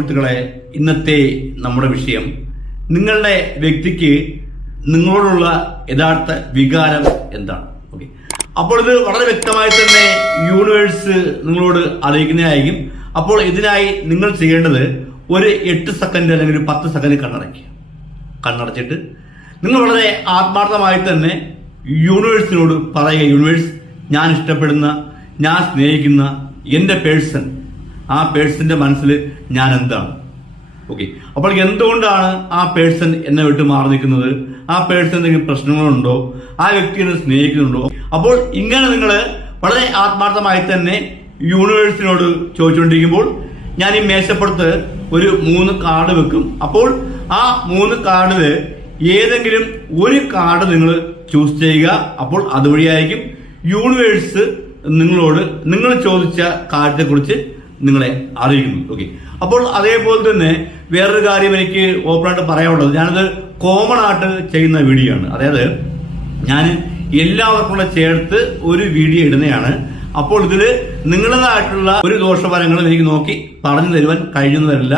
സുഹൃത്തുക്കളെ ഇന്നത്തെ നമ്മുടെ വിഷയം നിങ്ങളുടെ വ്യക്തിക്ക് നിങ്ങളോടുള്ള യഥാർത്ഥ വികാരം എന്താണ്? ഓക്കെ അപ്പോൾ ഇത് വളരെ വ്യക്തമായി തന്നെ യൂണിവേഴ്സ് നിങ്ങളോട് അറിയിക്കുന്നതായിരിക്കും. അപ്പോൾ ഇതിനായി നിങ്ങൾ ചെയ്യേണ്ടത് ഒരു എട്ട് സെക്കൻഡ് അല്ലെങ്കിൽ ഒരു പത്ത് സെക്കൻഡ് കണ്ണടയ്ക്കുക. കണ്ണടച്ചിട്ട് നിങ്ങൾ വളരെ ആത്മാർത്ഥമായി തന്നെ യൂണിവേഴ്സിനോട് പറയുക. യൂണിവേഴ്സ് ഞാൻ ഇഷ്ടപ്പെടുന്ന ഞാൻ സ്നേഹിക്കുന്ന എന്റെ പേഴ്സൺ ആ പേഴ്സന്റെ മനസ്സിൽ ഞാൻ എന്താണ് ഓക്കെ അപ്പോൾ എന്തുകൊണ്ടാണ് ആ പേഴ്സൺ എന്നെ വിട്ട് മാറി നിൽക്കുന്നത്? ആ പേഴ്സൺ എന്തെങ്കിലും പ്രശ്നങ്ങളുണ്ടോ? ആ വ്യക്തി എന്നെ സ്നേഹിക്കുന്നുണ്ടോ? അപ്പോൾ ഇങ്ങനെ നിങ്ങൾ വളരെ ആത്മാർത്ഥമായി തന്നെ യൂണിവേഴ്സിനോട് ചോദിച്ചുകൊണ്ടിരിക്കുമ്പോൾ ഞാൻ ഈ മേശപ്പുറത്ത് ഒരു മൂന്ന് കാർഡ് വെക്കും. അപ്പോൾ ആ മൂന്ന് കാർഡിൽ ഏതെങ്കിലും ഒരു കാർഡ് നിങ്ങൾ ചൂസ് ചെയ്യുക. അപ്പോൾ അതുവഴിയായിരിക്കും യൂണിവേഴ്സ് നിങ്ങളോട് നിങ്ങൾ ചോദിച്ച കാര്യത്തെ കുറിച്ച് നിങ്ങളെ അറിയിക്കുന്നു. ഓക്കെ അപ്പോൾ അതേപോലെ തന്നെ വേറൊരു കാര്യം എനിക്ക് ഓപ്പണായിട്ട് പറയാനുള്ളത്. ഞാനത് കോമൺ ആയിട്ട് ചെയ്യുന്ന വീഡിയോ ആണ്. അതായത് ഞാൻ എല്ലാവർക്കും കൂടെ ചേർത്ത് ഒരു വീഡിയോ ഇടുന്നതാണ്. അപ്പോൾ ഇതിൽ നിങ്ങളുടേതായിട്ടുള്ള ഒരു ദോഷഫലങ്ങളും എനിക്ക് നോക്കി പറഞ്ഞു തരുവാൻ കഴിയുന്നതല്ല.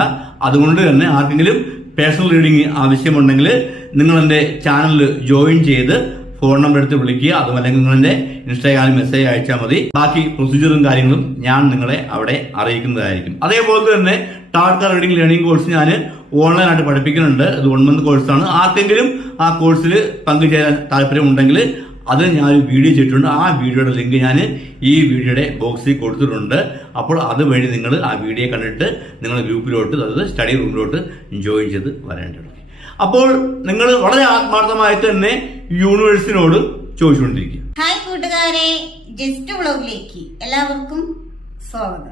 അതുകൊണ്ട് തന്നെ ആർക്കെങ്കിലും പേഴ്സണൽ റീഡിംഗ് ആവശ്യമുണ്ടെങ്കിൽ നിങ്ങൾ എന്റെ ചാനൽ ജോയിൻ ചെയ്ത് ഫോൺ നമ്പർ എടുത്ത് വിളിക്കുക. അതുമല്ലെങ്കിൽ നിങ്ങളെ ഇൻസ്റ്റാഗ്രാമിൽ മെസ്സേജ് അയച്ചാൽ മതി. ബാക്കി പ്രൊസീജിയറും കാര്യങ്ങളും ഞാൻ നിങ്ങളെ അവിടെ അറിയിക്കുന്നതായിരിക്കും. അതേപോലെ തന്നെ ടാർട്ടർ റീഡിംഗ് ലേണിംഗ് കോഴ്സ് ഞാൻ ഓൺലൈനായിട്ട് പഠിപ്പിക്കുന്നുണ്ട്. ഇത് വൺ മന്ത് കോഴ്സാണ് ആർക്കെങ്കിലും ആ കോഴ്സിൽ പങ്കുചേരാൻ താല്പര്യമുണ്ടെങ്കിൽ അത് ഞാൻ വീഡിയോ ചെയ്തിട്ടുണ്ട്. ആ വീഡിയോയുടെ ലിങ്ക് ഞാൻ ഈ വീഡിയോയുടെ ബോക്സിൽ കൊടുത്തിട്ടുണ്ട്. അപ്പോൾ അതുവഴി നിങ്ങൾ ആ വീഡിയോ കണ്ടിട്ട് നിങ്ങളുടെ ഗ്രൂപ്പിലോട്ട് അതായത് സ്റ്റഡി റൂമിലോട്ട് ജോയിൻ ചെയ്ത് വരേണ്ടത് അപ്പോൾ നിങ്ങൾ വളരെ ആത്മാർത്ഥമായിട്ട് തന്നെ യൂണിവേഴ്സിനോട് ചോദിച്ചുകൊണ്ടിരിക്കുക. ഹായ് കൂട്ടുകാരെ. ജസ്റ്റ് വ്ളോഗിലേക്ക് എല്ലാവർക്കും സ്വാഗതം.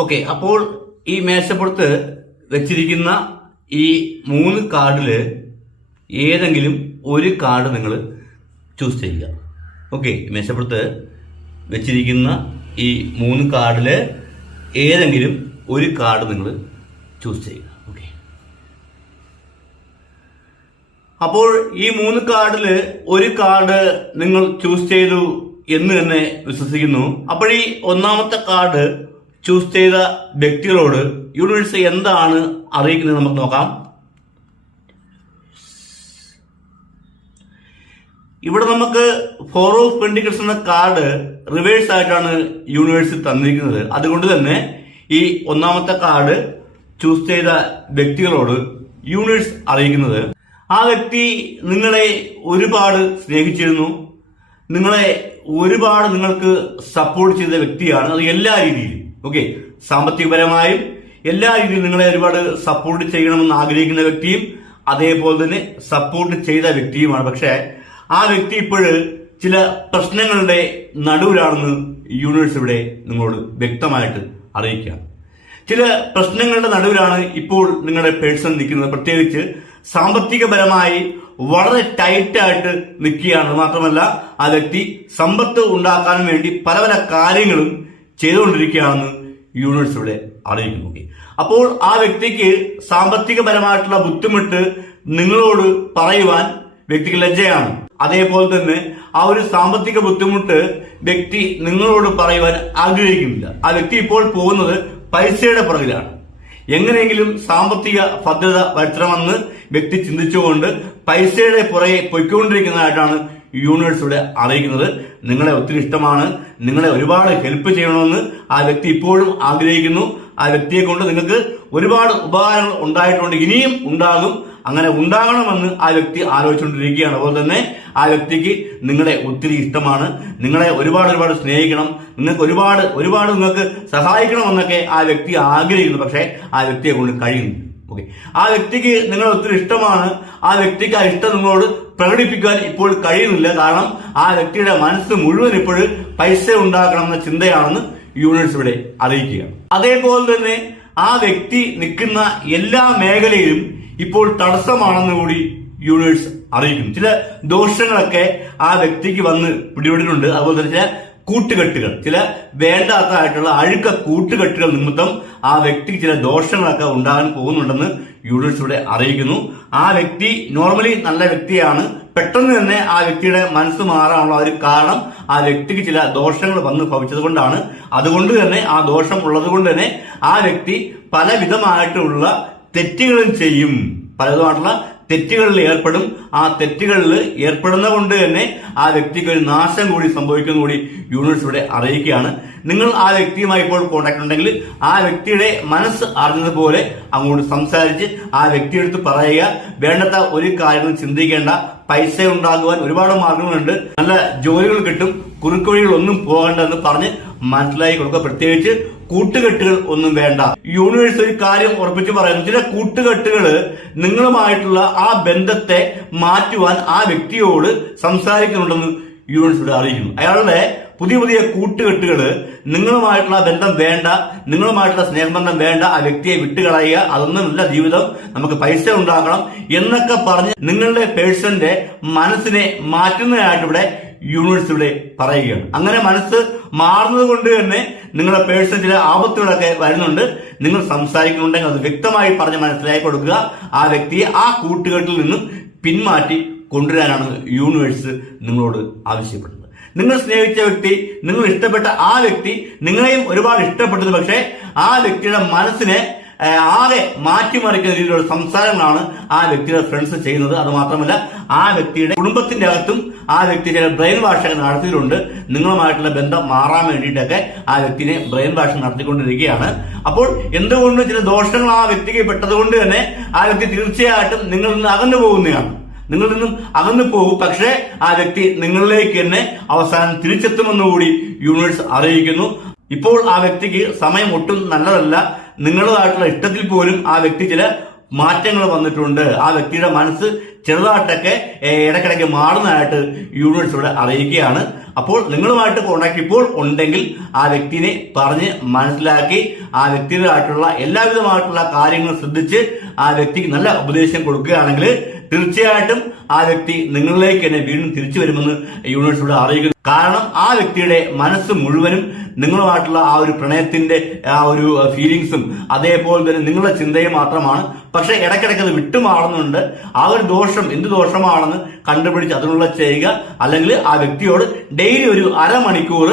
ഓക്കെ അപ്പോൾ ഈ മേശപ്പുറത്ത് വെച്ചിരിക്കുന്ന ഈ മൂന്ന് കാർഡിൽ ഏതെങ്കിലും ഒരു കാർഡ് നിങ്ങൾ ചൂസ് ചെയ്യുക. ഓക്കെ മേശപ്പുറത്ത് വെച്ചിരിക്കുന്ന ഈ മൂന്ന് കാർഡിൽ ഏതെങ്കിലും ഒരു കാർഡ് നിങ്ങൾ ചൂസ് ചെയ്യുക. ഓക്കെ. അപ്പോൾ ഈ മൂന്ന് കാർഡിൽ ഒരു കാർഡ് നിങ്ങൾ ചൂസ് ചെയ്തു എന്ന് തന്നെ വിശ്വസിക്കുന്നു. അപ്പോൾ ഈ ഒന്നാമത്തെ കാർഡ് ചൂസ് ചെയ്ത വ്യക്തികളോട് യൂണിവേഴ്സ് എന്താണ് അറിയിക്കുന്നത് നമുക്ക് നോക്കാം. ഇവിടെ നമുക്ക് ഫോർ ഓഫ് പെൻഡിക്കൽസ് എന്ന കാർഡ് റിവേഴ്സ് ആയിട്ടാണ് യൂണിവേഴ്സ് തന്നിരിക്കുന്നത്. അതുകൊണ്ട് തന്നെ ഈ ഒന്നാമത്തെ കാർഡ് ചൂസ് ചെയ്ത വ്യക്തികളോട് യൂണിവേഴ്സ് അറിയിക്കുന്നത്. ആ വ്യക്തി നിങ്ങളെ ഒരുപാട് സ്നേഹിച്ചിരുന്നു. നിങ്ങളെ ഒരുപാട് നിങ്ങൾക്ക് സപ്പോർട്ട് ചെയ്ത വ്യക്തിയാണ്. അത് എല്ലാ രീതിയിലും. ഓക്കെ സാമ്പത്തികപരമായും എല്ലാ രീതിയിലും നിങ്ങളെ ഒരുപാട് സപ്പോർട്ട് ചെയ്യണമെന്ന് ആഗ്രഹിക്കുന്ന വ്യക്തിയും അതേപോലെ തന്നെ സപ്പോർട്ട് ചെയ്ത വ്യക്തിയുമാണ്. പക്ഷേ ആ വ്യക്തി ഇപ്പോഴ് ചില പ്രശ്നങ്ങളുടെ നടുവിലാണെന്ന് യൂണിവേഴ്സ് ഇവിടെ നിങ്ങളോട് വ്യക്തമായിട്ട് അറിയിക്കുകയാണ്. ചില പ്രശ്നങ്ങളുടെ നടുവിലാണ് ഇപ്പോൾ നിങ്ങളുടെ പേഴ്സൺ നിൽക്കുന്നത്. പ്രത്യേകിച്ച് സാമ്പത്തികപരമായി വളരെ ടൈറ്റായിട്ട് നിൽക്കുകയാണ്. മാത്രമല്ല ആ വ്യക്തി സമ്പത്ത് ഉണ്ടാക്കാൻ വേണ്ടി പല പല കാര്യങ്ങളും ചെയ്തുകൊണ്ടിരിക്കുകയാണെന്ന് യൂണിവേഴ്സ് ഇവിടെ അറിയിക്കുന്നു. Okay. അപ്പോൾ ആ വ്യക്തിക്ക് സാമ്പത്തികപരമായിട്ടുള്ള ബുദ്ധിമുട്ട് നിങ്ങളോട് പറയുവാൻ വ്യക്തിക്ക് ലജ്ജയാണ്. അതേപോലെ തന്നെ ആ ഒരു സാമ്പത്തിക ബുദ്ധിമുട്ട് വ്യക്തി നിങ്ങളോട് പറയുവാൻ ആഗ്രഹിക്കുന്നില്ല. ആ വ്യക്തി ഇപ്പോൾ പോകുന്നത് പൈസയുടെ പുറകിലാണ്. എങ്ങനെയെങ്കിലും സാമ്പത്തിക ഭദ്രത വരുത്തണമെന്ന് വ്യക്തി ചിന്തിച്ചുകൊണ്ട് പൈസയുടെ പുറകെ പൊയ്ക്കൊണ്ടിരിക്കുന്നതായിട്ടാണ് യൂണിവേഴ്സ് ഇവിടെ അറിയിക്കുന്നത് നിങ്ങളെ ഒത്തിരി ഇഷ്ടമാണ്. നിങ്ങളെ ഒരുപാട് ഹെൽപ്പ് ചെയ്യണമെന്ന് ആ വ്യക്തി ഇപ്പോഴും ആഗ്രഹിക്കുന്നു. ആ വ്യക്തിയെ കൊണ്ട് നിങ്ങൾക്ക് ഒരുപാട് ഉപകാരങ്ങൾ ഉണ്ടായിട്ടുണ്ട് ഇനിയും ഉണ്ടാകും. അങ്ങനെ ഉണ്ടാകണമെന്ന് ആ വ്യക്തി ആലോചിച്ചുകൊണ്ടിരിക്കുകയാണ്. അതുപോലെ തന്നെ ആ വ്യക്തിക്ക് നിങ്ങളെ ഒത്തിരി ഇഷ്ടമാണ്. നിങ്ങളെ ഒരുപാട് ഒരുപാട് സ്നേഹിക്കണം. നിങ്ങൾക്ക് ഒരുപാട് ഒരുപാട് നിങ്ങൾക്ക് സഹായിക്കണമെന്നൊക്കെ ആ വ്യക്തി ആഗ്രഹിക്കുന്നു. പക്ഷേ ആ വ്യക്തിയെ കൊണ്ട് കഴിയുന്നു ഓക്കെ ആ വ്യക്തിക്ക് നിങ്ങൾ ഒത്തിരി ഇഷ്ടമാണ്. ആ വ്യക്തിക്ക് ആ ഇഷ്ടം നിങ്ങളോട് പ്രകടിപ്പിക്കാൻ ഇപ്പോൾ കഴിയുന്നില്ല. കാരണം ആ വ്യക്തിയുടെ മനസ്സ് മുഴുവൻ ഇപ്പോൾ പൈസ ഉണ്ടാക്കണം എന്ന ചിന്തയാണെന്ന് യൂണിറ്റ്സ് ഇവിടെ അറിയിക്കുക. അതേപോലെ തന്നെ ആ വ്യക്തി നിൽക്കുന്ന എല്ലാ മേഖലയിലും ഇപ്പോൾ തടസ്സമാണെന്ന് കൂടി യൂണിവേഴ്സ് അറിയിക്കുന്നു. ചില ദോഷങ്ങളൊക്കെ ആ വ്യക്തിക്ക് വന്ന് പിടിപെട്ടിട്ടുണ്ട്. അതുപോലെ തന്നെ ചില കൂട്ടുകെട്ടുകൾ. ചില വേണ്ടാത്തതായിട്ടുള്ള അഴുക്ക കൂട്ടുകെട്ടുകൾ നിമിത്തം ആ വ്യക്തി ചില ദോഷങ്ങളൊക്കെ ഉണ്ടാകാൻ പോകുന്നുണ്ടെന്ന് യൂണിവേഴ്സിലൂടെ അറിയിക്കുന്നു. ആ വ്യക്തി നോർമലി നല്ല വ്യക്തിയാണ്. പെട്ടെന്ന് തന്നെ ആ വ്യക്തിയുടെ മനസ്സ് മാറാനുള്ള ഒരു കാരണം ആ വ്യക്തിക്ക് ചില ദോഷങ്ങൾ വന്ന് ഭവിച്ചത് കൊണ്ടാണ്. അതുകൊണ്ട് തന്നെ ആ ദോഷം ഉള്ളത് കൊണ്ട് തന്നെ ആ വ്യക്തി പലവിധമായിട്ടുള്ള തെറ്റുകളും ചെയ്യും. പലതുമായിട്ടുള്ള തെറ്റുകളിൽ ഏർപ്പെടും. ആ തെറ്റുകളിൽ ഏർപ്പെടുന്ന കൊണ്ട് തന്നെ ആ വ്യക്തിക്ക് ഒരു നാശം കൂടി സംഭവിക്കുന്ന കൂടി യൂണിവേഴ്സ് ഇവിടെ അറിയിക്കുകയാണ്. നിങ്ങൾ ആ വ്യക്തിയുമായി ഇപ്പോൾ കോൺടാക്ട് ഉണ്ടെങ്കിൽ ആ വ്യക്തിയുടെ മനസ്സ് അറിഞ്ഞതുപോലെ അങ്ങോട്ട് സംസാരിച്ച് ആ വ്യക്തിയെടുത്ത് പറയുക. വേണ്ടത്ത ഒരു കാര്യങ്ങളും ചിന്തിക്കേണ്ട. പൈസ ഉണ്ടാകുവാൻ ഒരുപാട് മാർഗങ്ങളുണ്ട്. നല്ല ജോലികൾ കിട്ടും. കുറുക്കുവഴികളൊന്നും പോകണ്ടെന്ന് പറഞ്ഞ് മനസ്സിലാക്കി കൊടുക്കുക. പ്രത്യേകിച്ച് കൂട്ടുകെട്ടുകൾ ഒന്നും വേണ്ട. യൂണിവേഴ്സ് ഒരു കാര്യം ഉറപ്പിച്ച് പറയുന്നത് ചില കൂട്ടുകെട്ടുകൾ നിങ്ങളുമായിട്ടുള്ള ആ ബന്ധത്തെ മാറ്റുവാൻ ആ വ്യക്തിയോട് സംസാരിക്കുന്നുണ്ടെന്ന് യൂണിവേഴ്സ് അറിയിക്കുന്നു. അയാളുടെ പുതിയ പുതിയ കൂട്ടുകെട്ടുകൾ നിങ്ങളുമായിട്ടുള്ള ബന്ധം വേണ്ട നിങ്ങളുമായിട്ടുള്ള സ്നേഹബന്ധം വേണ്ട ആ വ്യക്തിയെ വിട്ടുകളയുക അതൊന്നുമില്ല ജീവിതം നമുക്ക് പൈസ ഉണ്ടാക്കണം എന്നൊക്കെ പറഞ്ഞ് നിങ്ങളുടെ പേഴ്സന്റെ മനസ്സിനെ മാറ്റുന്നതായിട്ട് ഇവിടെ യൂണിവേഴ്സ് ഇവിടെ പറയുകയാണ്. അങ്ങനെ മനസ്സ് മാറുന്നത് കൊണ്ട് തന്നെ നിങ്ങളുടെ പേഴ്സൺ ചില ആപത്തുകളൊക്കെ വരുന്നുണ്ട്. നിങ്ങൾ സംസാരിക്കുന്നുണ്ടെങ്കിൽ അത് വ്യക്തമായി പറഞ്ഞ് മനസ്സിലാക്കി കൊടുക്കുക. ആ വ്യക്തിയെ ആ കൂട്ടുകെട്ടിൽ നിന്നും പിന്മാറ്റി കൊണ്ടുവരാനാണ് യൂണിവേഴ്സ് നിങ്ങളോട് ആവശ്യപ്പെടുന്നത്. നിങ്ങൾ സ്നേഹിച്ച വ്യക്തി നിങ്ങൾ ഇഷ്ടപ്പെട്ട ആ വ്യക്തി നിങ്ങളെയും ഒരുപാട് ഇഷ്ടപ്പെട്ടത് പക്ഷേ ആ വ്യക്തിയുടെ മനസ്സിനെ ആകെ മാറ്റിമറിക്കുന്ന രീതിയിലുള്ള സംസാരങ്ങളാണ് ആ വ്യക്തിയുടെ ഫ്രണ്ട്സ് ചെയ്യുന്നത്. അത് മാത്രമല്ല ആ വ്യക്തിയുടെ കുടുംബത്തിന്റെ അകത്തും ആ വ്യക്തി ചില ബ്രെയിൻ വാഷൊക്കെ നടത്തിയിട്ടുണ്ട്. നിങ്ങളുമായിട്ടുള്ള ബന്ധം മാറാൻ വേണ്ടിയിട്ടൊക്കെ ആ വ്യക്തിനെ ബ്രെയിൻ വാഷ് നടത്തിക്കൊണ്ടിരിക്കുകയാണ്. അപ്പോൾ എന്തുകൊണ്ട് ചില ദോഷങ്ങൾ ആ വ്യക്തിക്ക് പെട്ടതുകൊണ്ട് തന്നെ ആ വ്യക്തി തീർച്ചയായിട്ടും നിങ്ങളിൽ നിന്ന് അകന്നു പോകുന്നതാണ്. നിങ്ങളിൽ നിന്നും അകന്നു പോകും. പക്ഷേ ആ വ്യക്തി നിങ്ങളിലേക്ക് തന്നെ അവസാനം തിരിച്ചെത്തുമെന്നുകൂടി യൂണിവേഴ്സ് അറിയിക്കുന്നു. ഇപ്പോൾ ആ വ്യക്തിക്ക് സമയം ഒട്ടും നല്ലതല്ല. നിങ്ങളുടേതായിട്ടുള്ള ഇഷ്ടത്തിൽ പോലും ആ വ്യക്തി ചില മാറ്റങ്ങൾ വന്നിട്ടുണ്ട്. ആ വ്യക്തിയുടെ മനസ്സ് ചെറുതായിട്ടൊക്കെ ഇടയ്ക്കിടയ്ക്ക് മാറുന്നതായിട്ട് യൂണിവേഴ്സ് ഇവിടെ അറിയിക്കുകയാണ്. അപ്പോൾ നിങ്ങളുമായിട്ട് കോണ്ടാക്ട് ഇപ്പോൾ ഉണ്ടെങ്കിൽ ആ വ്യക്തിനെ പറഞ്ഞ് മനസ്സിലാക്കി ആ വ്യക്തിയുടേതായിട്ടുള്ള എല്ലാവിധമായിട്ടുള്ള കാര്യങ്ങൾ ശ്രദ്ധിച്ച് ആ വ്യക്തിക്ക് നല്ല ഉപദേശം കൊടുക്കുകയാണെങ്കിൽ തീർച്ചയായിട്ടും ആ വ്യക്തി നിങ്ങളിലേക്ക് തന്നെ വീണ്ടും തിരിച്ചു വരുമെന്ന് യൂണിവേഴ്സിലൂടെ അറിയിക്കുന്നു. കാരണം ആ വ്യക്തിയുടെ മനസ്സ് മുഴുവനും നിങ്ങളുമായിട്ടുള്ള ആ ഒരു പ്രണയത്തിന്റെ ആ ഒരു ഫീലിങ്സും അതേപോലെ തന്നെ നിങ്ങളുടെ ചിന്തയും മാത്രമാണ്. പക്ഷെ ഇടയ്ക്കിടയ്ക്ക് അത് വിട്ടുമാറുന്നുണ്ട്. ആ ഒരു ദോഷം എന്ത് ദോഷമാണെന്ന് കണ്ടുപിടിച്ച് അതിനുള്ള ചെയ്യുക. അല്ലെങ്കിൽ ആ വ്യക്തിയോട് ഡെയിലി ഒരു അരമണിക്കൂർ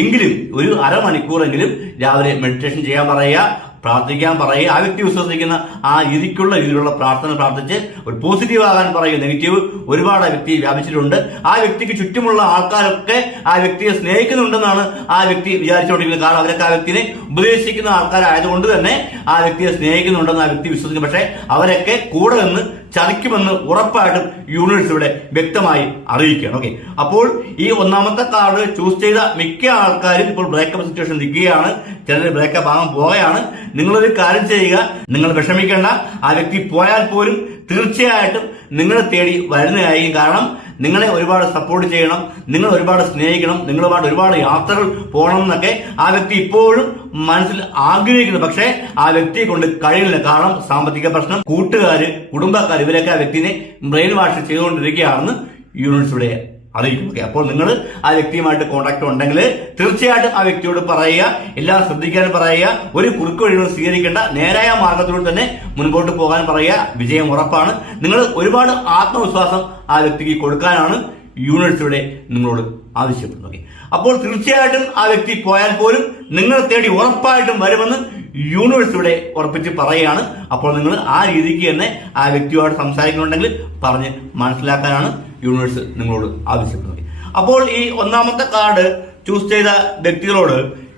എങ്കിലും ഒരു അരമണിക്കൂറെങ്കിലും രാവിലെ മെഡിറ്റേഷൻ ചെയ്യാൻ പറയുക. പ്രാർത്ഥിക്കാൻ പറയുക ആ വ്യക്തി വിശ്വസിക്കുന്ന ആ രീതിക്കുള്ള രീതിയിലുള്ള പ്രാർത്ഥന പ്രാർത്ഥിച്ച് ഒരു പോസിറ്റീവ് ആകാൻ പറയുക നെഗറ്റീവ് ഒരുപാട് ആ വ്യക്തി വ്യാപിച്ചിട്ടുണ്ട്. ആ വ്യക്തിക്ക് ചുറ്റുമുള്ള ആൾക്കാരൊക്കെ ആ വ്യക്തിയെ സ്നേഹിക്കുന്നുണ്ടെന്നാണ് ആ വ്യക്തി വിചാരിച്ചുകൊണ്ടിരിക്കുന്നത്. കാരണം അവരൊക്കെ ആ വ്യക്തിനെ ഉപദേശിക്കുന്ന ആൾക്കാരായതുകൊണ്ട് തന്നെ ആ വ്യക്തിയെ സ്നേഹിക്കുന്നുണ്ടെന്ന് ആ വ്യക്തി വിശ്വസിക്കുന്നു. പക്ഷേ അവരൊക്കെ കൂടെ നിന്ന് ചതിക്കുമെന്ന് ഉറപ്പായിട്ടും യൂണിവേഴ്സ് ഇവിടെ വ്യക്തമായി അറിയിക്കുകയാണ്. ഓക്കെ അപ്പോൾ ഈ ഒന്നാമത്തെ കാർഡ് ചൂസ് ചെയ്ത മിക്ക ആൾക്കാരും ഇപ്പോൾ ബ്രേക്കപ്പ് സിറ്റുവേഷൻ നിൽക്കുകയാണ്. ചിലർ ബ്രേക്കപ്പ് ആകാൻ പോവുകയാണ്. നിങ്ങളൊരു കാര്യം ചെയ്യുക. നിങ്ങൾ വിഷമിക്കേണ്ട. ആ വ്യക്തി പോയാൽ പോലും തീർച്ചയായിട്ടും നിങ്ങളെ തേടി വരുന്നതായിരിക്കും. കാരണം നിങ്ങളെ ഒരുപാട് സപ്പോർട്ട് ചെയ്യണം നിങ്ങൾ ഒരുപാട് സ്നേഹിക്കണം നിങ്ങളുമായിട്ട് ഒരുപാട് യാത്രകൾ പോകണം എന്നൊക്കെ ആ വ്യക്തി ഇപ്പോഴും മനസ്സിൽ ആഗ്രഹിക്കുന്നു. പക്ഷേ ആ വ്യക്തിയെ കൊണ്ട് കഴിയില്ല കാരണം സാമ്പത്തിക പ്രശ്നം കൂട്ടുകാര് കുടുംബക്കാർ ഇവരൊക്കെ ആ വ്യക്തിനെ ബ്രെയിൻ വാഷ് ചെയ്തുകൊണ്ടിരിക്കുകയാണെന്ന് യൂണിറ്റ്സ് ഇവിടെ അറിയിക്കും ഓക്കെ അപ്പോൾ നിങ്ങൾ ആ വ്യക്തിയുമായിട്ട് കോൺടാക്ട് ഉണ്ടെങ്കിൽ തീർച്ചയായിട്ടും ആ വ്യക്തിയോട് പറയുക എല്ലാം ശ്രദ്ധിക്കാൻ പറയുക ഒരു കുറുക്ക് വഴികളും സ്വീകരിക്കേണ്ട നേരായ മാർഗത്തിലൂടെ തന്നെ മുൻപോട്ട് പോകാൻ പറയുക വിജയം ഉറപ്പാണ്. നിങ്ങൾ ഒരുപാട് ആത്മവിശ്വാസം ആ വ്യക്തിക്ക് കൊടുക്കാനാണ് യൂണിവേഴ്സിറ്റിയുടെ നിങ്ങളോട് ആവശ്യപ്പെടുന്നത്. ഓക്കെ. അപ്പോൾ തീർച്ചയായിട്ടും ആ വ്യക്തി പോയാൽ പോലും നിങ്ങൾ തേടി ഉറപ്പായിട്ടും വരുമെന്ന് യൂണിവേഴ്സ് ഇവിടെ ഉറപ്പിച്ച് പറയുകയാണ്. അപ്പോൾ നിങ്ങൾ ആ രീതിക്ക് തന്നെ ആ വ്യക്തിയോട് സംസാരിക്കുന്നുണ്ടെങ്കിൽ പറഞ്ഞ് മനസ്സിലാക്കാനാണ് യൂണിവേഴ്സ് നിങ്ങളോട് ആവശ്യപ്പെടുന്നത് അപ്പോൾ ഈ ഒന്നാമത്തെ കാർഡ് ചൂസ് ചെയ്ത വ്യക്തികളോട്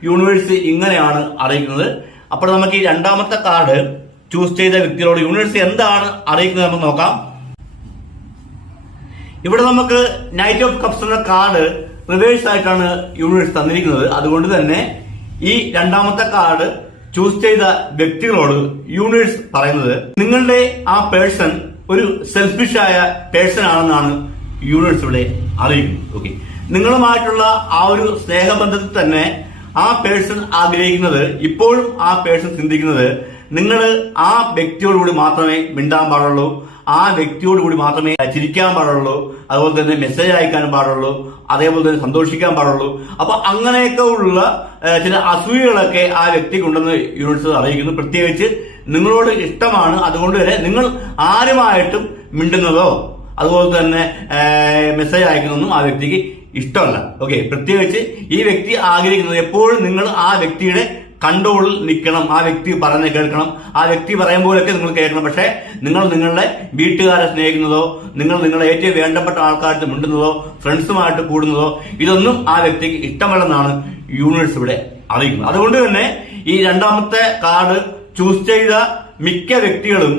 യൂണിവേഴ്സ് ഇങ്ങനെയാണ് അറിയിക്കുന്നത്. അപ്പോൾ നമുക്ക് ഈ രണ്ടാമത്തെ കാർഡ് ചൂസ് ചെയ്ത വ്യക്തികളോട് യൂണിവേഴ്സ് എന്താണ് അറിയിക്കുന്നത് നമുക്ക് നോക്കാം. ഇവിടെ നമുക്ക് നൈറ്റ് ഓഫ് കപ്സ് എന്ന കാർഡ് റിവേഴ്സ് ആയിട്ടാണ് യൂണിവേഴ്സ് തന്നിരിക്കുന്നത്. അതുകൊണ്ട് തന്നെ ഈ രണ്ടാമത്തെ കാർഡ് ചൂസ് ചെയ്ത വ്യക്തികളോട് യൂണിവേഴ്സ് പറയുന്നത് നിങ്ങളുടെ ആ പേഴ്സൺ ഒരു സെൽഫിഷ് ആയ പേഴ്സൺ ആണെന്നാണ് യൂണിവേഴ്സ് അറിയിക്കുന്നു. ഓക്കെ നിങ്ങളുമായിട്ടുള്ള ആ ഒരു സ്നേഹബന്ധത്തിൽ തന്നെ ആ പേഴ്സൺ ആഗ്രഹിക്കുന്നത് ഇപ്പോഴും ആ പേഴ്സൺ ചിന്തിക്കുന്നത് നിങ്ങൾ ആ വ്യക്തിയോടുകൂടി മാത്രമേ മിണ്ടാൻ പാടുള്ളൂ ആ വ്യക്തിയോടുകൂടി മാത്രമേ ചിരിക്കാൻ പാടുള്ളൂ അതുപോലെ തന്നെ മെസ്സേജ് അയക്കാനും പാടുള്ളൂ അതേപോലെ തന്നെ സന്തോഷിക്കാൻ പാടുള്ളൂ. അപ്പൊ അങ്ങനെയൊക്കെ ഉള്ള ചില അസൂയകളൊക്കെ ആ വ്യക്തിക്കുണ്ടെന്ന് യൂണിവേഴ്സ് അറിയിക്കുന്നു. പ്രത്യേകിച്ച് നിങ്ങളോട് ഇഷ്ടമാണ് അതുകൊണ്ട് തന്നെ നിങ്ങൾ ആരുമായിട്ടും മിണ്ടുന്നതോ അതുപോലെ തന്നെ മെസ്സേജ് അയക്കുന്നതൊന്നും ആ വ്യക്തിക്ക് ഇഷ്ടമല്ല. ഓക്കെ പ്രത്യേകിച്ച് ഈ വ്യക്തി ആഗ്രഹിക്കുന്നത് എപ്പോഴും നിങ്ങൾ ആ വ്യക്തിയുടെ കൺട്രോളിൽ നിൽക്കണം. ആ വ്യക്തി പറഞ്ഞ് കേൾക്കണം. ആ വ്യക്തി പറയും പോലൊക്കെ നിങ്ങൾ കേൾക്കണം. പക്ഷേ നിങ്ങൾ നിങ്ങളുടെ വീട്ടുകാരെ സ്നേഹിക്കുന്നതോ നിങ്ങൾ നിങ്ങളുടെ ഏറ്റവും വേണ്ടപ്പെട്ട ആൾക്കാർക്ക് മിണ്ടുന്നതോ ഫ്രണ്ട്സുമായിട്ട് കൂടുന്നതോ ഇതൊന്നും ആ വ്യക്തിക്ക് ഇഷ്ടമല്ലെന്നാണ് യൂണിവേഴ്സ് ഇവിടെ അറിയിക്കുന്നത്. അതുകൊണ്ട് തന്നെ ഈ രണ്ടാമത്തെ കാർഡ് ചൂസ് ചെയ്ത മിക്ക വ്യക്തികളും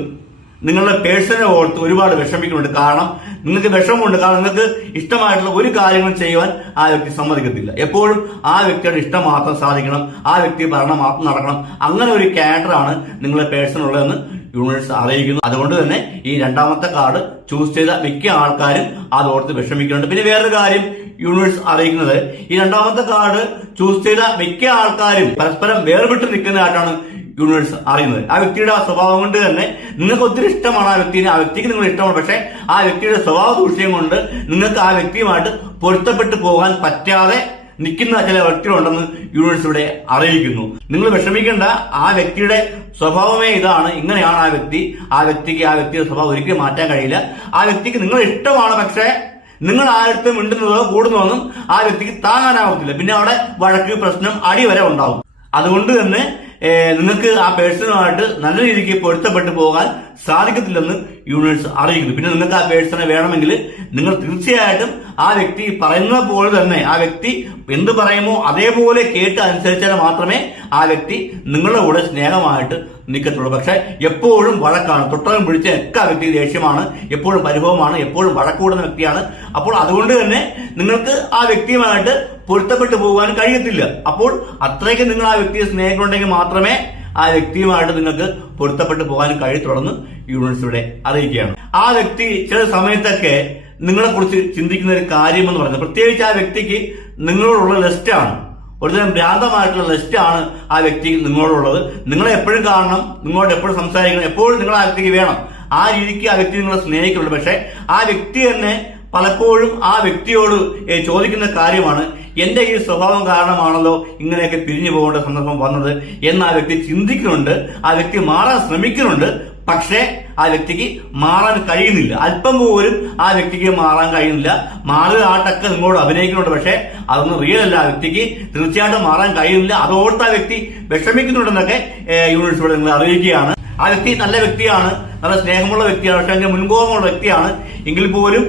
നിങ്ങളുടെ പേഴ്സണൽ ഓർത്ത് ഒരുപാട് വിഷമിക്കുന്നുണ്ട്. കാരണം നിങ്ങൾക്ക് വിഷമമുണ്ട്. കാരണം നിങ്ങൾക്ക് ഇഷ്ടമായിട്ടുള്ള ഒരു കാര്യങ്ങളും ചെയ്യുവാൻ ആ വ്യക്തി സമ്മതിക്കത്തില്ല. എപ്പോഴും ആ വ്യക്തിയുടെ ഇഷ്ടം മാത്രം സാധിക്കണം. ആ വ്യക്തി ഭരണം മാത്രം നടക്കണം. അങ്ങനെ ഒരു ക്യാരക്ടറാണ് നിങ്ങളുടെ പേഴ്സണൽ ഉള്ളതെന്ന് യൂണിവേഴ്സ് അറിയിക്കുന്നു. അതുകൊണ്ട് തന്നെ ഈ രണ്ടാമത്തെ കാർഡ് ചൂസ് ചെയ്ത മിക്ക ആൾക്കാരും ഓർത്ത് വിഷമിക്കുന്നുണ്ട്. പിന്നെ വേറൊരു കാര്യം യൂണിവേഴ്സ് അറിയിക്കുന്നത് ഈ രണ്ടാമത്തെ കാർഡ് ചൂസ് ചെയ്ത മിക്ക ആൾക്കാരും പരസ്പരം വേർപെട്ട് നിൽക്കുന്നതായിട്ടാണ് യൂണിവേഴ്സ് അറിയുന്നത്. ആ വ്യക്തിയുടെ ആ സ്വഭാവം കൊണ്ട് തന്നെ നിങ്ങൾക്ക് ഒത്തിരി ഇഷ്ടമാണ് ആ വ്യക്തിനെ ആ വ്യക്തിക്ക് നിങ്ങൾ ഇഷ്ടമാണ്. പക്ഷേ ആ വ്യക്തിയുടെ സ്വഭാവ ദൂഷ്യം കൊണ്ട് നിങ്ങൾക്ക് ആ വ്യക്തിയുമായിട്ട് പൊരുത്തപ്പെട്ടു പോകാൻ പറ്റാതെ നിൽക്കുന്ന ചില വ്യക്തികളുണ്ടെന്ന് യൂണിവേഴ്സ് ഇവിടെ അറിയിക്കുന്നു. നിങ്ങൾ വിഷമിക്കേണ്ട ആ വ്യക്തിയുടെ സ്വഭാവമേ ഇതാണ്. ഇങ്ങനെയാണ് ആ വ്യക്തി ആ വ്യക്തിക്ക് ആ വ്യക്തിയുടെ സ്വഭാവം ഒരിക്കലും മാറ്റാൻ കഴിയില്ല. ആ വ്യക്തിക്ക് നിങ്ങൾ ഇഷ്ടമാണ് പക്ഷേ നിങ്ങൾ ആരുടെ മിണ്ടുന്നതോ കൂടുന്നതൊന്നും ആ വ്യക്തിക്ക് താങ്ങാനാവത്തില്ല. പിന്നെ അവിടെ വഴക്ക് പ്രശ്നം അടി വരെ ഉണ്ടാവും. അതുകൊണ്ട് തന്നെ നിങ്ങൾക്ക് ആ പേഴ്സണുമായിട്ട് നല്ല രീതിക്ക് പൊരുത്തപ്പെട്ടു പോകാൻ സാധിക്കത്തില്ലെന്ന് യൂണിവേഴ്സ് അറിയിക്കുന്നു. പിന്നെ നിങ്ങൾക്ക് ആ പേഴ്സണെ വേണമെങ്കിൽ നിങ്ങൾ തീർച്ചയായിട്ടും ആ വ്യക്തി പറയുന്നത് പോലെ തന്നെ ആ വ്യക്തി എന്ത് പറയുമോ അതേപോലെ കേട്ട് അനുസരിച്ചാൽ മാത്രമേ ആ വ്യക്തി നിങ്ങളുടെ കൂടെ സ്നേഹമായിട്ട് നിൽക്കത്തുള്ളൂ പക്ഷെ എപ്പോഴും വഴക്കാണ്. തൊട്ടകം പിടിച്ച എക്കാ വ്യക്തി ദേഷ്യമാണ്. എപ്പോഴും പരിഭവമാണ്. എപ്പോഴും വഴക്കൂടുന്ന വ്യക്തിയാണ്. അപ്പോൾ അതുകൊണ്ട് തന്നെ നിങ്ങൾക്ക് ആ വ്യക്തിയുമായിട്ട് പൊരുത്തപ്പെട്ടു പോകാൻ കഴിയത്തില്ല. അപ്പോൾ അത്രയ്ക്ക് നിങ്ങൾ ആ വ്യക്തിയെ സ്നേഹിക്കുന്നുണ്ടെങ്കിൽ മാത്രമേ ആ വ്യക്തിയുമായിട്ട് നിങ്ങൾക്ക് പൊരുത്തപ്പെട്ടു പോകാൻ കഴിയത്തുള്ളൂ യൂണിവേഴ്സ് ഇവിടെ അറിയിക്കുകയാണ്. ആ വ്യക്തി ചില സമയത്തൊക്കെ നിങ്ങളെ കുറിച്ച് ചിന്തിക്കുന്ന ഒരു കാര്യമെന്ന് പറയുന്നത് പ്രത്യേകിച്ച് ആ വ്യക്തിക്ക് നിങ്ങളോടുള്ള ലിസ്റ്റാണ് ഒരുതരം ഭ്രാന്തമായിട്ടുള്ള ലിസ്റ്റാണ് ആ വ്യക്തി നിങ്ങളോടുള്ളത്. നിങ്ങളെ എപ്പോഴും കാണണം നിങ്ങളോട് എപ്പോഴും സംസാരിക്കണം എപ്പോഴും നിങ്ങൾ ആ വ്യക്തിക്ക് വേണം. ആ രീതിക്ക് ആ വ്യക്തി നിങ്ങളെ സ്നേഹിക്കുന്നുണ്ട്. പക്ഷെ ആ വ്യക്തി തന്നെ പലപ്പോഴും ആ വ്യക്തിയോട് ചോദിക്കുന്ന കാര്യമാണ് എന്റെ ഈ സ്വഭാവം കാരണമാണല്ലോ ഇങ്ങനെയൊക്കെ പിരിഞ്ഞു പോകേണ്ട സന്ദർഭം വന്നത് എന്ന് ആ വ്യക്തി ചിന്തിക്കുന്നുണ്ട്. ആ വ്യക്തി മാറാൻ ശ്രമിക്കുന്നുണ്ട്. പക്ഷേ ആ വ്യക്തിക്ക് മാറാൻ കഴിയുന്നില്ല. അല്പം പോലും ആ വ്യക്തിക്ക് മാറാൻ കഴിയുന്നില്ല. മാറുക ആട്ടൊക്കെ നിങ്ങളോട് അഭിനയിക്കുന്നുണ്ട്. പക്ഷേ അതൊന്നും റിയൽ അല്ല. ആ വ്യക്തിക്ക് തീർച്ചയായിട്ടും മാറാൻ കഴിയുന്നില്ല. അതോർത്ത് ആ വ്യക്തി വിഷമിക്കുന്നുണ്ടെന്നൊക്കെ ഏ, യൂണിവേഴ്സ് നിങ്ങൾ അറിയിക്കുകയാണ്. ആ വ്യക്തി നല്ല വ്യക്തിയാണ്. നല്ല സ്നേഹമുള്ള വ്യക്തിയാണ്. പക്ഷെ അതിന്റെ മുൻകോപമുള്ള വ്യക്തിയാണ്. എങ്കിൽ പോലും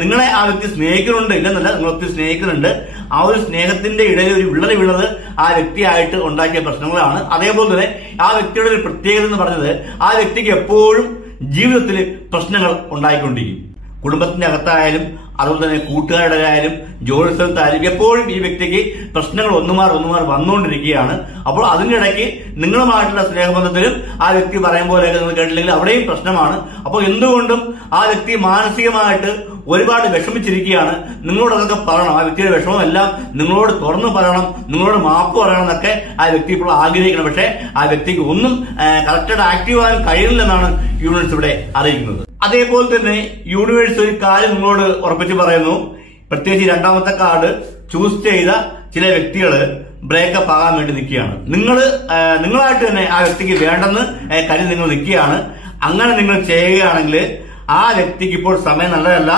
നിങ്ങളെ ആ വ്യക്തി സ്നേഹിക്കുന്നുണ്ട് ഇല്ലെന്നല്ല നിങ്ങൾ ഒത്തിരി സ്നേഹിക്കുന്നുണ്ട്. ആ ഒരു സ്നേഹത്തിന്റെ ഇടയിൽ ഒരു വിള്ളൽ വീണത് ആ വ്യക്തിയായിട്ട് ഉണ്ടാക്കിയ പ്രശ്നങ്ങളാണ്. അതേപോലെ തന്നെ ആ വ്യക്തിയുടെ ഒരു പ്രത്യേകത എന്ന് പറഞ്ഞത് ആ വ്യക്തിക്ക് എപ്പോഴും ജീവിതത്തിൽ പ്രശ്നങ്ങൾ ഉണ്ടായിക്കൊണ്ടിരിക്കും. കുടുംബത്തിന്റെ അകത്തായാലും അതുപോലെ തന്നെ കൂട്ടുകാരുടെ ആയാലും ജോലി സ്ഥലത്തായാലും എപ്പോഴും ഈ വ്യക്തിക്ക് പ്രശ്നങ്ങൾ ഒന്നുമാർ ഒന്നുമാർ വന്നുകൊണ്ടിരിക്കുകയാണ്. അപ്പോൾ അതിനിടയ്ക്ക് നിങ്ങളുമായിട്ടുള്ള സ്നേഹബന്ധത്തിലും ആ വ്യക്തി പറയും പോലെയൊക്കെ നിങ്ങൾ കേട്ടില്ലെങ്കിൽ അവിടെയും പ്രശ്നമാണ്. അപ്പോൾ എന്തുകൊണ്ടും ആ വ്യക്തി മാനസികമായിട്ട് ഒരുപാട് വിഷമിച്ചിരിക്കുകയാണ്. നിങ്ങളോട് അതൊക്കെ പറയണം. ആ വ്യക്തിയുടെ വിഷമമെല്ലാം നിങ്ങളോട് തുറന്നു പറയണം. നിങ്ങളോട് മാപ്പ് പറയണം എന്നൊക്കെ ആ വ്യക്തി ഇപ്പോൾ ആഗ്രഹിക്കണം. പക്ഷേ ആ വ്യക്തിക്ക് ഒന്നും കറക്റ്റായിട്ട് ആക്റ്റീവ് ആകാൻ കഴിയുന്നില്ലെന്നാണ് യൂണിവേഴ്സ് ഇവിടെ അറിയിക്കുന്നത്. അതേപോലെ തന്നെ യൂണിവേഴ്സ് ഒരു കാര്യം നിങ്ങളോട് ഉറപ്പിച്ച് പറയുന്നു. പ്രത്യേകിച്ച് രണ്ടാമത്തെ കാർഡ് ചൂസ് ചെയ്ത ചില വ്യക്തികൾ ബ്രേക്കപ്പ് ആകാൻ വേണ്ടി നിൽക്കുകയാണ്. നിങ്ങൾ നിങ്ങളായിട്ട് തന്നെ ആ വ്യക്തിക്ക് വേണ്ടെന്ന് കരുതി നിങ്ങൾ നിൽക്കുകയാണ്. അങ്ങനെ നിങ്ങൾ ചെയ്യുകയാണെങ്കിൽ ആ വ്യക്തിക്ക് ഇപ്പോൾ സമയം നല്ലതല്ല.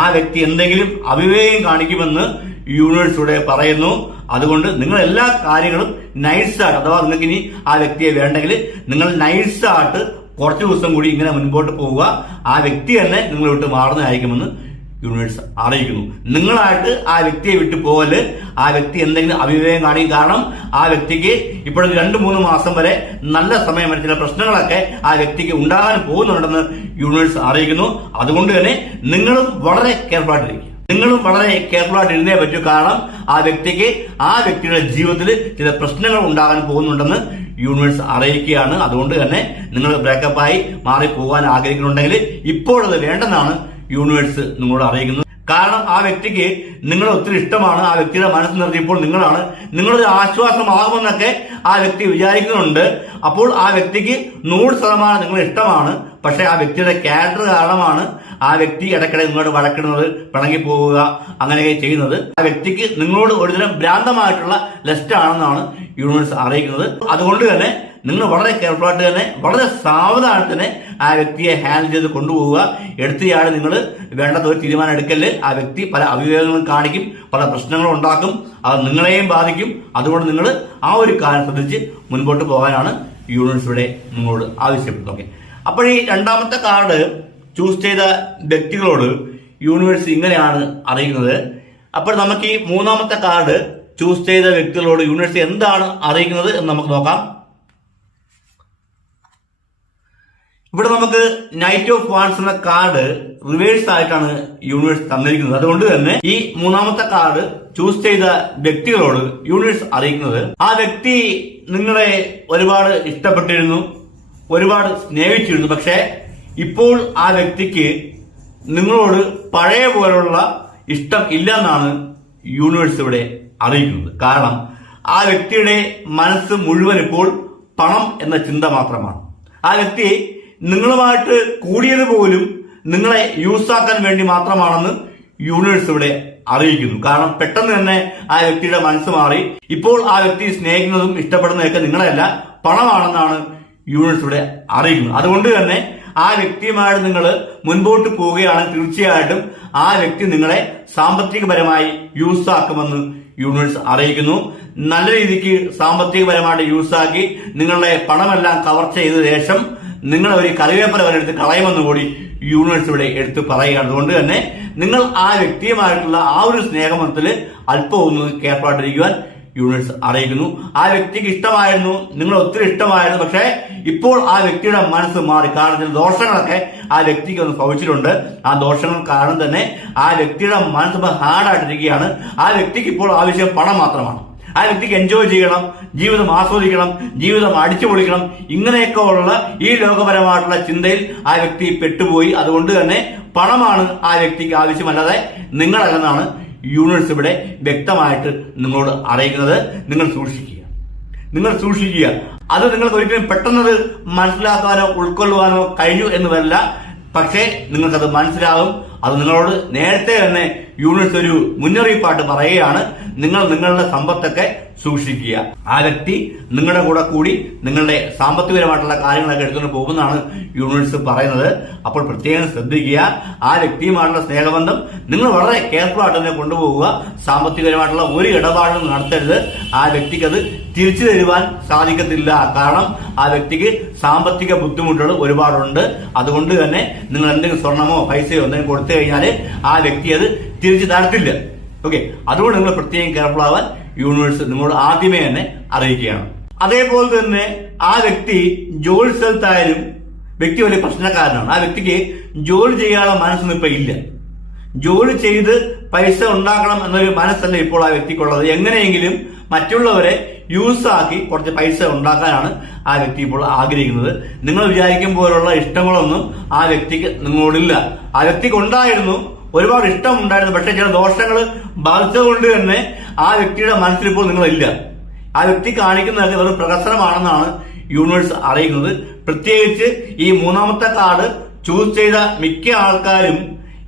ആ വ്യക്തി എന്തെങ്കിലും അവിവേകം കാണിക്കുമെന്ന് യൂണിവേഴ്സ് ഇവിടെ പറയുന്നു. അതുകൊണ്ട് നിങ്ങൾ എല്ലാ കാര്യങ്ങളും നൈസായിട്ട് അഥവാ നിങ്ങൾക്ക് ഇനി ആ വ്യക്തിയെ വേണ്ടെങ്കിൽ നിങ്ങൾ നൈസായിട്ട് കുറച്ച് ദിവസം കൂടി ഇങ്ങനെ മുൻപോട്ട് പോവുക. ആ വ്യക്തി തന്നെ നിങ്ങളോട്ട് മാറുന്നതായിരിക്കുമെന്ന് യൂണിവേഴ്സ് അറിയിക്കുന്നു. നിങ്ങളായിട്ട് ആ വ്യക്തിയെ വിട്ടു പോകൽ ആ വ്യക്തി എന്തെങ്കിലും അവിവേകം കാണിക്കും കാരണം ആ വ്യക്തിക്ക് ഇപ്പോഴും രണ്ടു മൂന്ന് മാസം വരെ നല്ല സമയം ചില പ്രശ്നങ്ങളൊക്കെ ആ വ്യക്തിക്ക് ഉണ്ടാകാൻ പോകുന്നുണ്ടെന്ന് യൂണിവേഴ്സ് അറിയിക്കുന്നു. അതുകൊണ്ട് തന്നെ നിങ്ങളും വളരെ കെയർഫുള്ളായിട്ടിരിക്കും നിങ്ങളും വളരെ കെയർഫുള്ളായിട്ട് ഇരുന്നേ പറ്റൂ. കാരണം ആ വ്യക്തിക്ക് ആ വ്യക്തിയുടെ ജീവിതത്തിൽ ചില പ്രശ്നങ്ങൾ ഉണ്ടാകാൻ പോകുന്നുണ്ടെന്ന് യൂണിവേഴ്സ് അറിയിക്കുകയാണ്. അതുകൊണ്ട് തന്നെ നിങ്ങൾ ബ്രേക്കപ്പായി മാറി പോകാൻ ആഗ്രഹിക്കുന്നുണ്ടെങ്കിൽ ഇപ്പോഴത് വേണ്ടെന്നാണ് യൂണിവേഴ്സ് നിങ്ങളോട് അറിയിക്കുന്നത് കാരണം ആ വ്യക്തിക്ക് നിങ്ങളെ ഒത്തിരി ഇഷ്ടമാണ്. ആ വ്യക്തിയുടെ മനസ്സ് നിർത്തിയപ്പോൾ നിങ്ങളാണ്. നിങ്ങളൊരു ആശ്വാസമാകുമെന്നൊക്കെ ആ വ്യക്തി വിചാരിക്കുന്നുണ്ട്. അപ്പോൾ ആ വ്യക്തിക്ക് നൂറ് ശതമാനം നിങ്ങളെ ഇഷ്ടമാണ്. പക്ഷെ ആ വ്യക്തിയുടെ ക്യാരക്ടർ കാരണമാണ് ആ വ്യക്തി ഇടയ്ക്കിടെ നിങ്ങളോട് വഴക്കിടുന്നത് പിണങ്ങി പോവുക അങ്ങനെയൊക്കെ ചെയ്യുന്നത്. ആ വ്യക്തിക്ക് നിങ്ങളോട് ഒരുതരം ഭ്രാന്തമായിട്ടുള്ള ലെസ്റ്റ് ആണെന്നാണ് യൂണിവേഴ്സ് അറിയിക്കുന്നത്. അതുകൊണ്ട് തന്നെ നിങ്ങൾ വളരെ കെയർഫുള്ളായിട്ട് തന്നെ വളരെ സാവധാനം തന്നെ ആ വ്യക്തിയെ ഹാൻഡിൽ ചെയ്ത് കൊണ്ടുപോവുക. എടുത്തയാൾ നിങ്ങൾ വേണ്ടത് ഒരു തീരുമാനം എടുക്കൽ. ആ വ്യക്തി പല അവിവേകങ്ങളും കാണിക്കും പല പ്രശ്നങ്ങളും ഉണ്ടാക്കും അത് നിങ്ങളെയും ബാധിക്കും. അതുകൊണ്ട് നിങ്ങൾ ആ ഒരു കാര്യം ശ്രദ്ധിച്ച് മുൻപോട്ട് പോകാനാണ് യൂണിവേഴ്സ് ഇവിടെ നിങ്ങളോട് ആവശ്യപ്പെടുന്നത് ഓക്കെ അപ്പോൾ ഈ രണ്ടാമത്തെ കാർഡ് ചൂസ് ചെയ്ത വ്യക്തികളോട് യൂണിവേഴ്സ് ഇങ്ങനെയാണ് അറിയിക്കുന്നത് അപ്പോൾ നമുക്ക് ഈ മൂന്നാമത്തെ കാർഡ് ചൂസ് ചെയ്ത വ്യക്തികളോട് യൂണിവേഴ്സ് എന്താണ് അറിയിക്കുന്നത് എന്ന് നമുക്ക് നോക്കാം. ഇവിടെ നമുക്ക് നൈറ്റ് ഓഫ് വാൺസ് എന്ന കാർഡ് റിവേഴ്സ് ആയിട്ടാണ് യൂണിവേഴ്സ് തന്നിരിക്കുന്നത്. അതുകൊണ്ട് തന്നെ ഈ മൂന്നാമത്തെ കാർഡ് ചൂസ് ചെയ്ത വ്യക്തികളോട് യൂണിവേഴ്സ് അറിയിക്കുന്നത്. ആ വ്യക്തി നിങ്ങളെ ഒരുപാട് ഇഷ്ടപ്പെട്ടിരുന്നു ഒരുപാട് സ്നേഹിച്ചിരുന്നു. പക്ഷേ ഇപ്പോൾ ആ വ്യക്തിക്ക് നിങ്ങളോട് പഴയ പോലുള്ള ഇഷ്ടം ഇല്ല എന്നാണ് യൂണിവേഴ്സ് ഇവിടെ അറിയിക്കുന്നത്. കാരണം ആ വ്യക്തിയുടെ മനസ്സ് മുഴുവൻ ഇപ്പോൾ പണം എന്ന ചിന്ത മാത്രമാണ്. ആ വ്യക്തി നിങ്ങളുമായിട്ട് കൂടിയത് പോലും നിങ്ങളെ യൂസാക്കാൻ വേണ്ടി മാത്രമാണെന്ന് യൂണിവേഴ്സ് ഇവിടെ അറിയിക്കുന്നു. കാരണം പെട്ടെന്ന് തന്നെ ആ വ്യക്തിയുടെ മനസ്സ് മാറി. ഇപ്പോൾ ആ വ്യക്തി സ്നേഹിക്കുന്നതും ഇഷ്ടപ്പെടുന്നതൊക്കെ നിങ്ങളെയല്ല പണമാണെന്നാണ് യൂണിവേഴ്സ് ഇവിടെ അറിയിക്കുന്നത്. അതുകൊണ്ട് തന്നെ ആ വ്യക്തിയുമായിട്ട് നിങ്ങൾ മുൻപോട്ട് പോവുകയാണെങ്കിൽ തീർച്ചയായിട്ടും ആ വ്യക്തി നിങ്ങളെ സാമ്പത്തികപരമായി യൂസ് ആക്കുമെന്ന് യൂണിവേഴ്സ് അറിയിക്കുന്നു. നല്ല രീതിക്ക് സാമ്പത്തികപരമായിട്ട് യൂസ് ആക്കി നിങ്ങളുടെ പണമെല്ലാം കവർ ചെയ്ത ശേഷം നിങ്ങളെ ഒരു കറിവേപ്പല വരെ എടുത്ത് കളയുമെന്ന് കൂടി യൂണിവേഴ്സ് ഇവിടെ എടുത്ത് പറയുകയാണ്. അതുകൊണ്ട് തന്നെ നിങ്ങൾ ആ വ്യക്തിയുമായിട്ടുള്ള ആ ഒരു സ്നേഹമത്തിൽ അല്പം ഒന്ന് കെയർഫുൾ യൂണിവേഴ്സ് അറിയിക്കുന്നു. ആ വ്യക്തിക്ക് ഇഷ്ടമായിരുന്നു നിങ്ങൾ ഒത്തിരി ഇഷ്ടമായിരുന്നു പക്ഷേ ഇപ്പോൾ ആ വ്യക്തിയുടെ മനസ്സ് മാറി. കാരണം ചില ദോഷങ്ങളൊക്കെ ആ വ്യക്തിക്ക് ഒന്ന് ഭവിച്ചിട്ടുണ്ട്. ആ ദോഷങ്ങൾ കാരണം തന്നെ ആ വ്യക്തിയുടെ മനസ്സ് ഹാർഡായിട്ടിരിക്കുകയാണ് ആ വ്യക്തിക്ക് ഇപ്പോൾ ആവശ്യം പണം മാത്രമാണ്. ആ വ്യക്തിക്ക് എൻജോയ് ചെയ്യണം ജീവിതം ആസ്വദിക്കണം ജീവിതം അടിച്ചു പൊളിക്കണം. ഇങ്ങനെയൊക്കെ ഉള്ള ഈ ലോകപരമായിട്ടുള്ള ചിന്തയിൽ ആ വ്യക്തി പെട്ടുപോയി. അതുകൊണ്ട് തന്നെ പണമാണ് ആ വ്യക്തിക്ക് ആവശ്യമല്ലാതെ നിങ്ങളല്ലെന്നാണ് യൂണിവേഴ്സ് ഇവിടെ വ്യക്തമായിട്ട് നിങ്ങളോട് അറിയിക്കുന്നത്. നിങ്ങൾ സൂക്ഷിക്കുക. നിങ്ങൾ സൂക്ഷിക്കുക. അത് നിങ്ങൾക്ക് ഒരിക്കലും പെട്ടെന്നത് മനസ്സിലാക്കാനോ ഉൾക്കൊള്ളുവാനോ കഴിഞ്ഞു എന്ന് വരില്ല. പക്ഷേ നിങ്ങൾക്കത് മനസ്സിലാകും അത് നിങ്ങളോട് നേരത്തെ തന്നെ യൂണിറ്റ്സ് ഒരു മുന്നറിയിപ്പായിട്ട് പറയുകയാണ്. നിങ്ങൾ നിങ്ങളുടെ സമ്പത്തൊക്കെ സൂക്ഷിക്കുക. ആ വ്യക്തി നിങ്ങളുടെ കൂടെ കൂടി നിങ്ങളുടെ സാമ്പത്തികപരമായിട്ടുള്ള കാര്യങ്ങളൊക്കെ എടുത്തുകൊണ്ട് പോകുമെന്നാണ് യൂണിവേഴ്സ് പറയുന്നത്. അപ്പോൾ പ്രത്യേകം ശ്രദ്ധിക്കുക. ആ വ്യക്തിയുമായിട്ടുള്ള സ്നേഹബന്ധം നിങ്ങൾ വളരെ കെയർഫുൾ ആയിട്ട് തന്നെ കൊണ്ടുപോകുക സാമ്പത്തികപരമായിട്ടുള്ള ഒരു ഇടപാടും നടത്തരുത്. ആ വ്യക്തിക്ക് അത് തിരിച്ചു തരുവാൻ സാധിക്കത്തില്ല. കാരണം ആ വ്യക്തിക്ക് സാമ്പത്തിക ബുദ്ധിമുട്ടുകൾ ഒരുപാടുണ്ട്. അതുകൊണ്ട് തന്നെ നിങ്ങൾ എന്തെങ്കിലും സ്വർണമോ പൈസയോ എന്തെങ്കിലും കൊടുത്തു കഴിഞ്ഞാൽ ആ വ്യക്തി അത് തിരിച്ചു തരത്തില്ല. ഓക്കെ അതുകൊണ്ട് നിങ്ങൾ പ്രത്യേകം കെയർഫുൾ ആവാൻ യൂണിവേഴ്സ് നിങ്ങളോട് ആദ്യമേ തന്നെ അറിയിക്കുകയാണ്. അതേപോലെ തന്നെ ആ വ്യക്തി ജോലി സ്ഥലത്തായാലും വ്യക്തി വലിയ പ്രശ്നക്കാരനാണ്. ആ വ്യക്തിക്ക് ജോലി ചെയ്യാനുള്ള മനസ്സൊന്നും ഇപ്പൊ ഇല്ല. ജോലി ചെയ്ത് പൈസ ഉണ്ടാക്കണം എന്നൊരു മനസ്സല്ല ഇപ്പോൾ ആ വ്യക്തിക്കുള്ളത്. എങ്ങനെയെങ്കിലും മറ്റുള്ളവരെ യൂസ് ആക്കി കുറച്ച് പൈസ ഉണ്ടാക്കാനാണ് ആ വ്യക്തി ഇപ്പോൾ ആഗ്രഹിക്കുന്നത്. നിങ്ങൾ വിചാരിക്കും പോലുള്ള ഇഷ്ടങ്ങളൊന്നും ആ വ്യക്തിക്ക് നിങ്ങളോടില്ല. ആ വ്യക്തിക്ക് ഉണ്ടായിരുന്നു ഒരുപാട് ഇഷ്ടം ഉണ്ടായിരുന്നു പക്ഷെ ചില ദോഷങ്ങൾ ബാധിച്ചതുകൊണ്ട് തന്നെ ആ വ്യക്തിയുടെ മനസ്സിൽ ഇപ്പോൾ നിങ്ങളില്ല. ആ വ്യക്തി കാണിക്കുന്നതൊക്കെ വെറും പ്രകസനമാണെന്നാണ് യൂണിവേഴ്സ് അറിയുന്നത് പ്രത്യേകിച്ച് ഈ മൂന്നാമത്തെ കാർഡ് ചൂസ് ചെയ്ത മിക്ക ആൾക്കാരും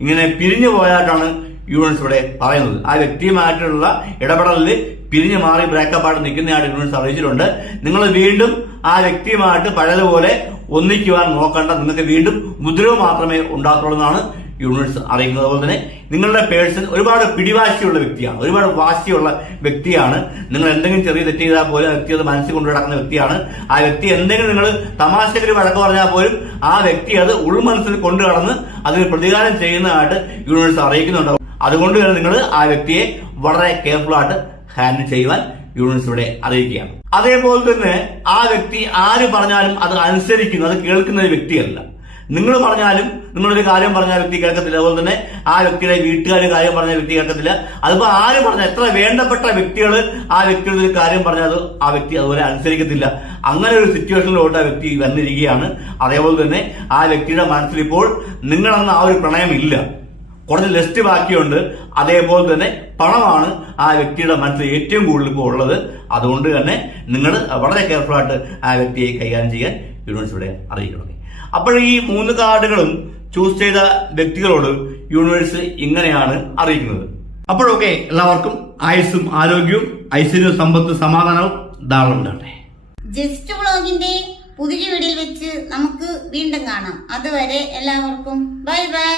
ഇങ്ങനെ പിരിഞ്ഞു പോയതായിട്ടാണ് യൂണിവേഴ്സ് ഇവിടെ പറയുന്നത്. ആ വ്യക്തിയുമായിട്ടുള്ള ഇടപെടലിൽ പിരിഞ്ഞു മാറി ബ്രേക്കപ്പായിട്ട് നിൽക്കുന്നതായിട്ട് യൂണിവേഴ്സ് അറിയിച്ചിട്ടുണ്ട്. നിങ്ങൾ വീണ്ടും ആ വ്യക്തിയുമായിട്ട് പഴയതുപോലെ ഒന്നിക്കുവാൻ നോക്കേണ്ട. നിങ്ങൾക്ക് വീണ്ടും ഉപദ്രവം മാത്രമേ ഉണ്ടാകത്തുള്ളൂ എന്നാണ് യൂണിവേഴ്സ് അറിയിക്കുന്നത് അതുപോലെ തന്നെ നിങ്ങളുടെ പേഴ്സൺ ഒരുപാട് പിടിവാശിയുള്ള വ്യക്തിയാണ് ഒരുപാട് വാശിയുള്ള വ്യക്തിയാണ്. നിങ്ങൾ എന്തെങ്കിലും ചെറിയ തെറ്റ് ചെയ്താൽ പോലും വ്യക്തി അത് മനസ്സിൽ കൊണ്ടു നടക്കുന്ന വ്യക്തിയാണ്. ആ വ്യക്തി എന്തെങ്കിലും നിങ്ങൾ തമാശയിൽ വഴക്ക് പറഞ്ഞാൽ പോലും ആ വ്യക്തി അത് ഉൾമനസ്സിൽ കൊണ്ടു കടന്ന് അതിന് പ്രതികാരം ചെയ്യുന്നതായിട്ട് യൂണിവേഴ്സ് അറിയിക്കുന്നുണ്ടാവും അതുകൊണ്ട് തന്നെ നിങ്ങൾ ആ വ്യക്തിയെ വളരെ കെയർഫുൾ ആയിട്ട് ഹാൻഡിൽ ചെയ്യുവാൻ യൂണിവേഴ്സ് ഇവിടെ അറിയിക്കുകയാണ്. അതേപോലെ തന്നെ ആ വ്യക്തി ആര് പറഞ്ഞാലും അത് അനുസരിക്കുന്നത് കേൾക്കുന്ന ഒരു വ്യക്തിയല്ല. നിങ്ങൾ പറഞ്ഞാലും നിങ്ങളൊരു കാര്യം പറഞ്ഞ വ്യക്തി കേൾക്കത്തില്ല. അതുപോലെ തന്നെ ആ വ്യക്തിയുടെ വീട്ടുകാർ കാര്യം പറഞ്ഞ വ്യക്തി കേൾക്കത്തില്ല. അതിപ്പോ ആര് പറഞ്ഞ എത്ര വേണ്ടപ്പെട്ട വ്യക്തികൾ ആ വ്യക്തിയുടെ ഒരു കാര്യം പറഞ്ഞാൽ ആ വ്യക്തി അതുപോലെ അനുസരിക്കത്തില്ല. അങ്ങനെ ഒരു സിറ്റുവേഷനിലോട്ട് ആ വ്യക്തി വന്നിരിക്കുകയാണ്. അതേപോലെ തന്നെ ആ വ്യക്തിയുടെ മനസ്സിൽ ഇപ്പോൾ നിങ്ങളെന്ന ആ ഒരു പ്രണയം ഇല്ല കുറച്ച് ലിസ്റ്റ് ബാക്കിയുണ്ട്. അതേപോലെ തന്നെ പണമാണ് ആ വ്യക്തിയുടെ മനസ്സിൽ ഏറ്റവും കൂടുതൽ ഇപ്പോൾ ഉള്ളത്. അതുകൊണ്ട് തന്നെ നിങ്ങൾ വളരെ കെയർഫുൾ ആയിട്ട് ആ വ്യക്തിയെ കൈകാര്യം ചെയ്യാൻ യൂണിവേഴ്സ് ഇവിടെ അറിയിക്കണം അപ്പോൾ ഈ മൂന്ന് കാർഡുകളും ചൂസ് ചെയ്ത വ്യക്തികളോട് യൂണിവേഴ്സ് ഇങ്ങനെയാണ് അറിയിക്കുന്നത്. അപ്പോഴൊക്കെ എല്ലാവർക്കും ആയുസ്സും ആരോഗ്യവും ഐശ്വര്യവും സമ്പത്ത് സമാധാനവും ധാരാളം ഉണ്ടാകട്ടെ ജസ്റ്റ് വ്ളോഗിന്റെ പുതിയ വീടിൽ വെച്ച് നമുക്ക് വീണ്ടും കാണാം. അതുവരെ എല്ലാവർക്കും ബൈ ബൈ